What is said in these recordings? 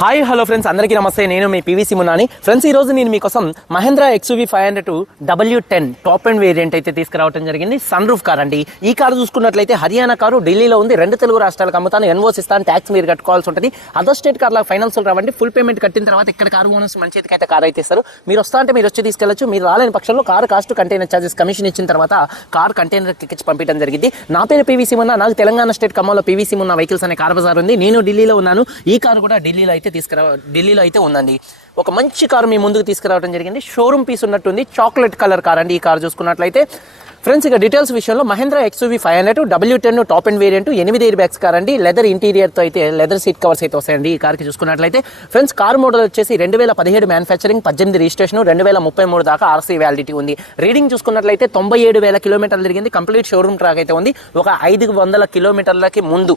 Hi hello friends అందరికీ నమస్తే. నేను మీ పీవీసీ మునాని ఫ్రెండ్స్ ఈ రోజు నేను మీకోసం Mahindra XUV five hundred W ten top end variant అయితే తీసుకురావడం జరిగింది. సన్ రూఫ్ కార్ అండి. ఈ కారు చూసుకున్నట్లయితే హర్యానా కారు ఢిల్లీలో ఉంది. రెండు తెలుగు రాష్ట్రాలకు అమ్ముతాను. ఎన్ఓస్ ఇస్తాను. ట్యాక్స్ మీరు కట్టుకోవాల్సి ఉంటుంది. అదర్ స్టేట్ కార్ల ఫైనాన్స్ రావండి. ఫుల్ పేమెంట్ కట్టిన తర్వాత ఇక్కడ కారు ఓనర్స్ మంచి అయితే కార్ అయితే ఇస్తారు. మీరు వస్తా అంటే మీరు వచ్చి తీసుకెళ్ళచ్చు. మీరు రాలేని పక్షంలో car cost container charges commission ఇచ్చిన తర్వాత కార్ కంటైనర్ ఇచ్చి పంపించడం జరిగింది. నా పేరు పీవీసీ మున్నా నాకు తెలంగాణ స్టేట్ ఖమ్మంలో పీవీసీ ఉన్న వెహికల్స్ అనే కార్ బజార్ ఉంది. నేను ఢిల్లీలో ఉన్నాను. ఈ కారు కూడా ఢిల్లీలో అయితే తీసుకురా ఢిల్లీలో అయితే ఉందండి. ఒక మంచి కారు మీ ముందుకు తీసుకురావడం జరిగింది. షోరూమ్ పీస్ ఉన్నట్టుంది. చాక్లెట్ కలర్ కార్ అండి ఈ కారు చూసుకున్నట్లయితే. ఫ్రెండ్స్ ఇక డీటెయిల్స్ విషయంలో Mahindra XUV five hundred W ten top end variant ఎనిమిది ఎయిర్ బ్యాగ్స్ కార్ అండి. లెదర్ ఇంటీరియర్తో అయితే లెదర్ సీట్ కవర్స్ అయితే వస్తాయండి ఈ కార్కి చూసుకున్నట్లయితే. ఫ్రెండ్స్ కార్ మోడల్ వచ్చేసి రెండు వేల పదిహేడు మ్యానుఫ్యాక్చరింగ్ పద్దెనిమిది రిజిస్ట్రేషన్ రెండు వేల ముప్పై మూడు దాకా ఆర్సీ వ్యాలిడిటీ ఉంది. రీడింగ్ చూసుకున్నట్లయితే తొంభై ఏడు వేల కిలోమీటర్లు తిరిగింది. కంప్లీట్ షోరూమ్ ట్రాక్ అయితే ఉంది. ఒక ఐదు వందల కిలోమీటర్లకి ముందు.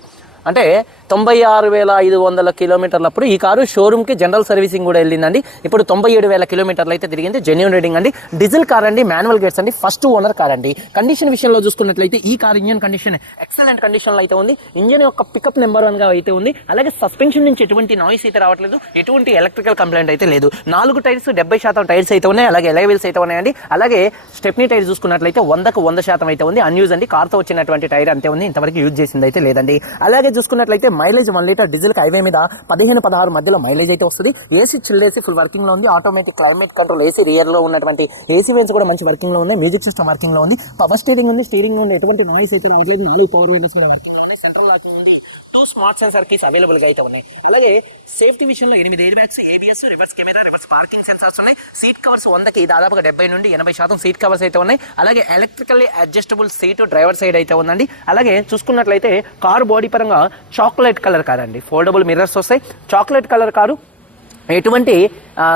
అంటే తొంభై ఆరు వేల ఐదు వందల కిలోమీటర్లప్పుడు ఈ కారు షోరూమ్కి జనరల్ సర్వీసింగ్ కూడా వెళ్ళిందండి. ఇప్పుడు తొంభై ఏడు వేల కిలోమీటర్లు అయితే తిరిగింది. జెన్యున్ రీడింగ్ అండి. డీజిల్ కార్ అండి మాన్యువల్ గేట్స్ అండి ఫస్ట్ ఓనర్ కార్ అండి. కండిషన్ విషయంలో చూసుకున్నట్లయితే ఈ కార్ ఇంజన్ కండిషన్ ఎక్సలెంట్ కండిషన్లో అయితే ఉంది. ఇంజన్ యొక్క పికప్ నెంబర్ వన్గా అయితే ఉంది. అలాగే సస్పెన్షన్ నుంచి ఎటువంటి నాయిస్ అయితే రావట్లేదు. ఎటువంటి ఎలక్ట్రికల్ కంప్లైంట్ అయితే లేదు. నాలుగు టైర్స్ డెబ్బై శాతం టైర్స్ అయితే ఉన్నాయి. అలాగే ఎలవెల్స్ అయితే ఉన్నాయండి. అలాగే స్టెప్నీ టైర్ చూసుకున్నట్లయితే వందకు వంద శాతం అయితే ఉంది. అన్యూజ్ అండి. కార్తో వచ్చినటువంటి టైర్ అంతే ఉంది. ఇంతవరకు యూజ్ చేసింది అయితే లేదండి. అలాగే చూసుకున్నట్లయితే mileage one litre diesel highway మీద పదిహేను పదహారు మధ్యలో మైలేజ్ అయితే వస్తుంది. ఏసీ చిల్ ఏసీ ఫుల్ వర్కింగ్లో ఉంది. ఆటోమేటిక్ క్లైమేట్ కంట్రోల్ ఏసీ రియర్లో ఉన్నటువంటి ఏసీ వెన్స్ కూడా మంచి వర్కింగ్లో ఉన్నాయి. మ్యూజిక్ సిస్టమ్ వర్కింగ్లో ఉంది. పవర్ స్టీరింగ్ ఉంది. స్టీరింగ్ ఉంది ఎటువంటి నాయిస్ అయితే రావట్లేదు. నాలుగు పవర్ విండోస్ కూడా వర్కింగ్ ఉన్నాయి. సెంట్రల్ లాకింగ్ ఉంది. టూ స్మార్ట్ సెన్సార్ కీస్ అవైలబుల్గా అయితే ఉన్నాయి. అలాగే సేఫ్టీ విషయంలో ఎనిమిది air bags ABS reverse camera reverse parking sensors ఉన్నాయి. సీట్ కవర్స్ వందకి దాదాపుగా డెబ్బై నుండి ఎనభై శాతం సీట్ కవర్స్ అయితే ఉన్నాయి. అలాగే electrically adjustable seat driver side అయితే ఉందండి. అలాగే చూసుకున్నట్లయితే కారు బాడీ పరంగా చాక్లెట్ కలర్ కారండి అండి. ఫోల్డబుల్ మిర్రర్స్ వస్తాయి. చాక్లెట్ కలర్ కారు ఎటువంటి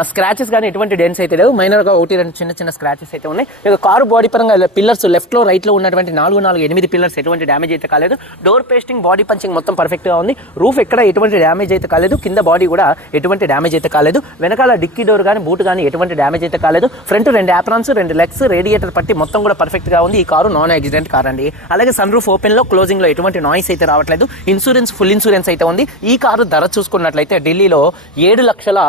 స్క్రాచెస్ కానీ ఎటువంటి డెన్స్ అయితే లేవు. మైనర్గా ఒకటి రెండు చిన్న చిన్న స్క్రాచెస్ అయితే ఉన్నాయి. ఇక కారు బాడీ పరంగా పిల్లర్స్ లెఫ్ట్లో రైట్లో ఉన్నటువంటి నాలుగు నాలుగు ఎనిమిది పిల్లర్స్ ఎటువంటి డ్యామేజ్ అయితే కాలేదు. డోర్ పేస్టింగ్ బాడీ పంచింగ్ మొత్తం పర్ఫెక్ట్గా ఉంది. రూఫ్ ఎక్కడ ఎటువంటి డ్యామేజ్ అయితే కాలేదు. కింద బాడీ కూడా ఎటువంటి డ్యామేజ్ అయితే కాలేదు. వెనకాల డిక్కీ డోర్ కానీ బూట్ కానీ ఎటువంటి డ్యామేజ్ అయితే కాలేదు. ఫ్రంట్ రెండు యాప్రాన్స్ రెండు లెగ్స్ రేడియేటర్ పట్టి మొత్తం కూడా పర్ఫెక్ట్గా ఉంది. ఈ కారు నాన్ యాక్సిడెంట్ కార్ అండి. అలాగే సన్ రూఫ్ ఓపెన్లో క్లోజింగ్లో ఎటువంటి నాయిస్ అయితే రావట్లేదు. ఇన్సూరెన్స్ ఫుల్ ఇన్సూరెన్స్ అయితే ఉంది. ఈ కారు ధర చూసుకున్నట్లయితే ఢిల్లీలో ఏడు లక్షల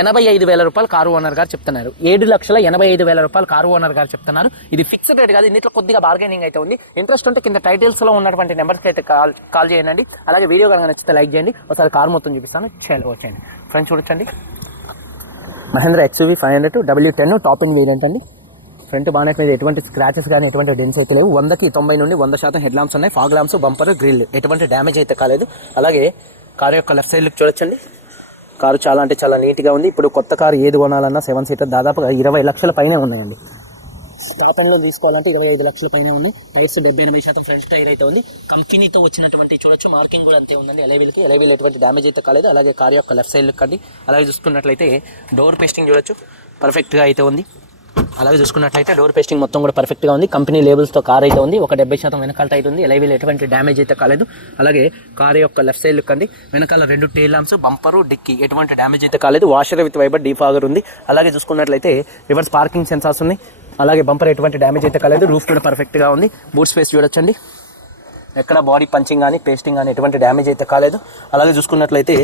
ఎనభై ఐదు వేల రూపాయలు కారు ఓనర్ గారు చెప్తున్నారు. ఏడు లక్షల ఎనభై ఐదు వేల రూపాయలు కారు ఓనర్ గారు చెప్తున్నారు. ఇది ఫిక్స్డ్ రేట్ కాదు ఇంట్లో కొద్దిగా బార్గెనింగ్ అయితే ఉంది. ఇంట్రెస్ట్ ఉంటే కింద టైటిల్స్లో ఉన్నటువంటి నెంబర్స్కి అయితే కాల్ కాల్ చేయండి. అలాగే వీడియో కనుక నచ్చితే లైక్ చేయండి. ఒకసారి కారు మొత్తం చూపిస్తాను. చాలా వచ్చేయండి ఫ్రెండ్స్ చూడొచ్చండి. Mahindra XUV five hundred W ten top end variant అండి. ఫ్రంట్ బానెట్ మీద ఎటువంటి స్క్రాచెస్ కానీ ఎటువంటి డెన్స్ అయితే లేవు. వందకి తొంభై నుండి వంద శాతం హెడ్ లాంప్స్ ఉన్నాయి. ఫాగ్ లాంప్స్ బంపర్ గ్రిల్ ఎటువంటి డ్యామేజ్ అయితే కాలేదు. అలాగే కారు యొక్క లెఫ్ట్ సైడ్ లుక్ చూడొచ్చండి. కారు చాలా అంటే చాలా నీట్గా ఉంది. ఇప్పుడు కొత్త కారు ఏది కొనాలన్నా సెవెన్ సీటర్ దాదాపుగా ఇరవై లక్షల పైనే ఉన్నాయండి. టాప్ ఎండ్లో తీసుకోవాలంటే ఇరవై ఐదు లక్షల పైన ఉన్నాయి టైర్స్ డెబ్బై ఎనభై శాతం ఫ్రెష్ టైర్ అయితే ఉంది. కంపెనీతో వచ్చినటువంటి చూడొచ్చు మార్కింగ్ కూడా అంతే ఉందండి. ఎలైవిల్కి ఎలైవిల్ ఎటువంటి డ్యామేజ్ అయితే కాలేదు. అలాగే కార్ యొక్క లెఫ్ట్ సైడ్ లుక్ అలాగే చూసుకున్నట్లయితే డోర్ పేస్టింగ్ చూడొచ్చు. పర్ఫెక్ట్గా అయితే ఉంది. అలాగే చూసుకున్నట్లయితే డోర్ పేస్టింగ్ మొత్తం కూడా పర్ఫెక్ట్గా ఉంది. కంపెనీ లేబుల్స్తో కార్ అయితే ఉంది. ఒక డెబ్బై శాతం వెనకాల టైర్ ఉంది. ఎలైవిల్ ఎటువంటి డ్యామేజ్ అయితే కాలేదు. అలాగే కార్ యొక్క లెఫ్ట్ సైడ్ లుక్ అండి. వెనకాల రెండు టైల్ ల్యాంప్స్ బంపరు డిక్కి ఎటువంటి డ్యామేజ్ అయితే కాలేదు. వాషర్ విత్ వైబర్ డీఫాగర్ ఉంది. అలాగే చూసుకున్నట్లయితే రివర్స్ పార్కింగ్ సెన్సార్స్ ఉన్నాయి. అలాగే బంపర్ ఎటువంటి డ్యామేజ్ అయితే కాలేదు. రూఫ్ కూడా పర్ఫెక్ట్గా ఉంది. బూట్ స్పేస్ చూడొచ్చండి. ఎక్కడ బాడీ పంచింగ్ కానీ పేస్టింగ్ కానీ ఎటువంటి డ్యామేజ్ అయితే కాలేదు. అలాగే చూసుకున్నట్లయితే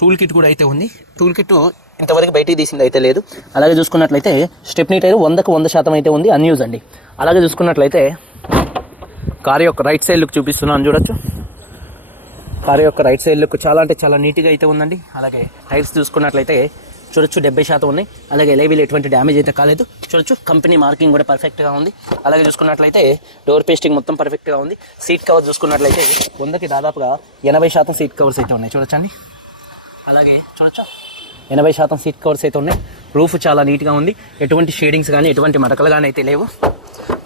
టూల్ కిట్ కూడా అయితే ఉంది. టూల్ కిట్ ఇంతవరకు బయటికి తీసింది అయితే లేదు. అలాగే చూసుకున్నట్లయితే స్టెప్నీ టైర్ వందకు వంద శాతం అయితే ఉంది అన్యూజ్ అండి. అలాగే చూసుకున్నట్లయితే కారు యొక్క రైట్ సైడ్ లుక్ చూపిస్తున్నాను చూడొచ్చు. కారు యొక్క రైట్ సైడ్ లుక్ చాలా అంటే చాలా నీట్గా అయితే ఉందండి. అలాగే టైర్స్ చూసుకున్నట్లయితే చూడొచ్చు డెబ్బై శాతం ఉన్నాయి అలాగే ఎలైవీలు ఎటువంటి డ్యామేజ్ అయితే కాలేదు. చూడొచ్చు కంపెనీ మార్కింగ్ కూడా పర్ఫెక్ట్గా ఉంది. అలాగే చూసుకున్నట్లయితే డోర్ పేస్టింగ్ మొత్తం పర్ఫెక్ట్గా ఉంది. సీట్ కవర్ చూసుకున్నట్లయితే వందకి దాదాపుగా ఎనభై శాతం సీట్ కవర్స్ అయితే ఉన్నాయి. చూడొచ్చండి అలాగే చూడొచ్చు? ఎనభై శాతం సీట్ కవర్స్ అయితే ఉన్నాయి. రూఫ్ చాలా నీట్గా ఉంది. ఎటువంటి షేడింగ్స్ కానీ ఎటువంటి మడకలు కానీ అయితే లేవు.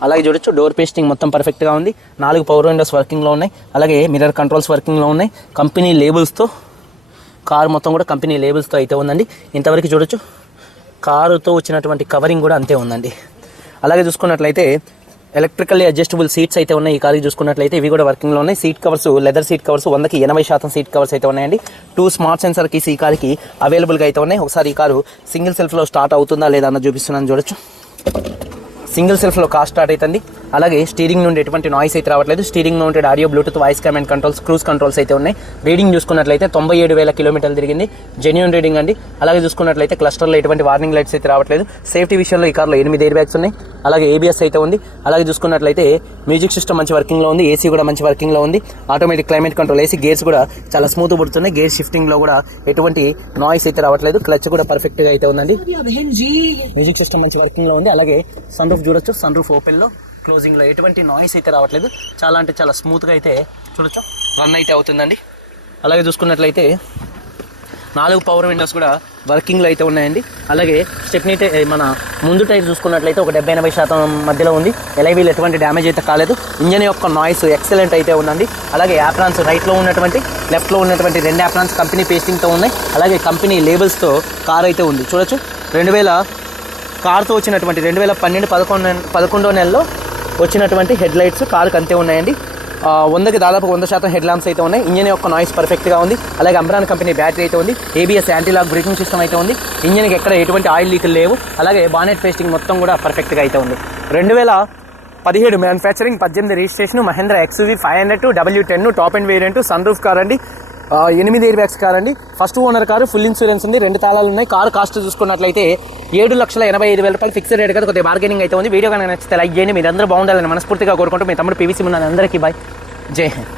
అలాగే చూడొచ్చు డోర్ పేస్టింగ్ మొత్తం పర్ఫెక్ట్గా ఉంది. నాలుగు పవర్ విండోస్ వర్కింగ్లో ఉన్నాయి. అలాగే మిర్రర్ కంట్రోల్స్ వర్కింగ్లో ఉన్నాయి. కంపెనీ లేబుల్స్తో కారు మొత్తం కూడా కంపెనీ లేబుల్స్తో అయితే ఉందండి. ఇంతవరకు చూడొచ్చు కారుతో వచ్చినటువంటి కవరింగ్ కూడా అంతే ఉందండి. అలాగే చూసుకున్నట్లయితే ఎలక్ట్రికల్లీ అడ్జస్టబుల్ సీట్స్ అయితే ఉన్నాయి ఈ కార్కి చూసుకున్నట్లయితే ఇవి కూడా వర్కింగ్లో ఉన్నాయి. Seat covers leather seat covers వందకి ఎనభై శాతం సీట్ కవర్స్ అయితే ఉన్నాయండి. టూ స్మార్ట్ సెన్సర్ కీస్ ఈ కార్కి అవైలబుల్గా అయితే ఉన్నాయి. ఒకసారి ఈ కారు సింగిల్ సెల్ఫ్లో స్టార్ట్ అవుతుందా లేదా అన్న చూపిస్తున్నాను. చూడొచ్చు. సింగిల్ సెల్ఫ్లో కార్ స్టార్ట్ అవుతుంది. అలాగే స్టీరింగ్ నుండి ఎటువంటి నాయిస్ అయితే రావట్లేదు. Steering mounted audio Bluetooth voice command controls cruise controls అయితే ఉన్నాయి. రీడింగ్ చూసుకున్నట్లయితే తొంభై ఏడు వేల కిలోమీటర్లు తిరిగింది. జెన్యున్ రీడింగ్ అండి. అలాగే చూసుకున్నట్లయితే క్లస్టర్లో ఎటువంటి వార్నింగ్ లైట్స్ అయితే రావట్లేదు. సేఫ్టీ విషయంలో ఈ కార్లో ఎనిమిది ఎయిర్ బ్యాగ్స్ ఉన్నాయి. అలాగే ఏబిఎస్ అయితే ఉంది. అలాగే చూసుకున్నట్లయితే మ్యూజిక్ సిస్టమ్ మంచి వర్కింగ్లో ఉంది. ఏసీ కూడా మంచి వర్కింగ్లో ఉంది. Automatic climate control AC gears కూడా చాలా స్మూత్ పుడుతున్నాయి గేర్ షిఫ్టింగ్లో కూడా ఎటువంటి నాయిస్ అయితే రావట్లేదు. క్లచ్ కూడా పర్ఫెక్ట్గా అయితే ఉందండి. మ్యూజిక్ సిస్టమ్ మంచి వర్కింగ్లో ఉంది. అలాగే సన్ రూఫ్ చూడొచ్చు. సన్ రూఫ్ ఓపెన్ క్లోజింగ్లో ఎటువంటి నాయిస్ అయితే రావట్లేదు. చాలా అంటే చాలా స్మూత్గా అయితే చూడొచ్చు. రన్ అయితే అవుతుందండి. అలాగే చూసుకున్నట్లయితే నాలుగు పవర్ విండోస్ కూడా వర్కింగ్లో అయితే ఉన్నాయండి. అలాగే స్టెప్నీ మన ముందు టైర్ చూసుకున్నట్లయితే ఒక డెబ్బై ఎనభై శాతం మధ్యలో ఉంది. ఎలైవీలు ఎటువంటి డ్యామేజ్ అయితే కాలేదు. ఇంజన్ యొక్క నాయిస్ ఎక్సలెంట్ అయితే ఉందండి. అలాగే యాప్రాన్స్ రైట్లో ఉన్నటువంటి లెఫ్ట్లో ఉన్నటువంటి రెండు యాప్రాన్స్ కంపెనీ పేస్టింగ్తో ఉన్నాయి. అలాగే కంపెనీ లేబుల్స్తో కార్ అయితే ఉంది. చూడొచ్చు. రెండు వేల కార్తో వచ్చినటువంటి రెండు వేల పన్నెండు పదకొండు పదకొండో నెలలో వచ్చినటువంటి హెడ్ లైట్స్ కారుకు అంతే ఉన్నాయండి. వందకి దాదాపు వంద శాతం హెడ్ ల్యాంప్స్ అయితే ఉన్నాయి. ఇంజన్ యొక్క నాయిస్ పర్ఫెక్ట్గా ఉంది. అలాగే అంబ్రాన్ కంపెనీ బ్యాటరీ అయితే ఉంది. ఏబిఎస్ యాంటీలాక్ బ్రేకింగ్ సిస్టమ్ అయితే ఉంది. ఇంజన్కి ఎక్కడ ఎటువంటి ఆయిల్ లీకులు లేవు. అలాగే బానెట్ పేస్టింగ్ మొత్తం కూడా పర్ఫెక్ట్గా అయితే ఉంది. రెండు వేల పదిహేడు మ్యానుఫ్యాక్చరింగ్ పద్దెనిమిది registration Mahindra XV five hundred W ten top and variant sun roof car అండి. ఎనిమిది ఎయిర్ బ్యాగ్స్ కార్ అండి. First owner car full insurance ఉంది. రెండు తాళాలు ఉన్నాయి. కారు కాస్ట్ చూసుకున్నట్లయితే ఏడు లక్షల ఎనభై ఐదు వేల రూపాయలు ఫిక్స్డ్ రేట్ కదా కొద్దిగా బార్గెనింగ్ అయితే ఉంది. వీడియో కానీ నచ్చితే లైక్ చేయండి. మీరు అందరూ బాగుండాలని మనస్ఫూర్తిగా కోరుకుంటూ మీ తమ్ముడు పీవీసీ ఉన్నాను అందరికీ బాయ్ జై హింద్.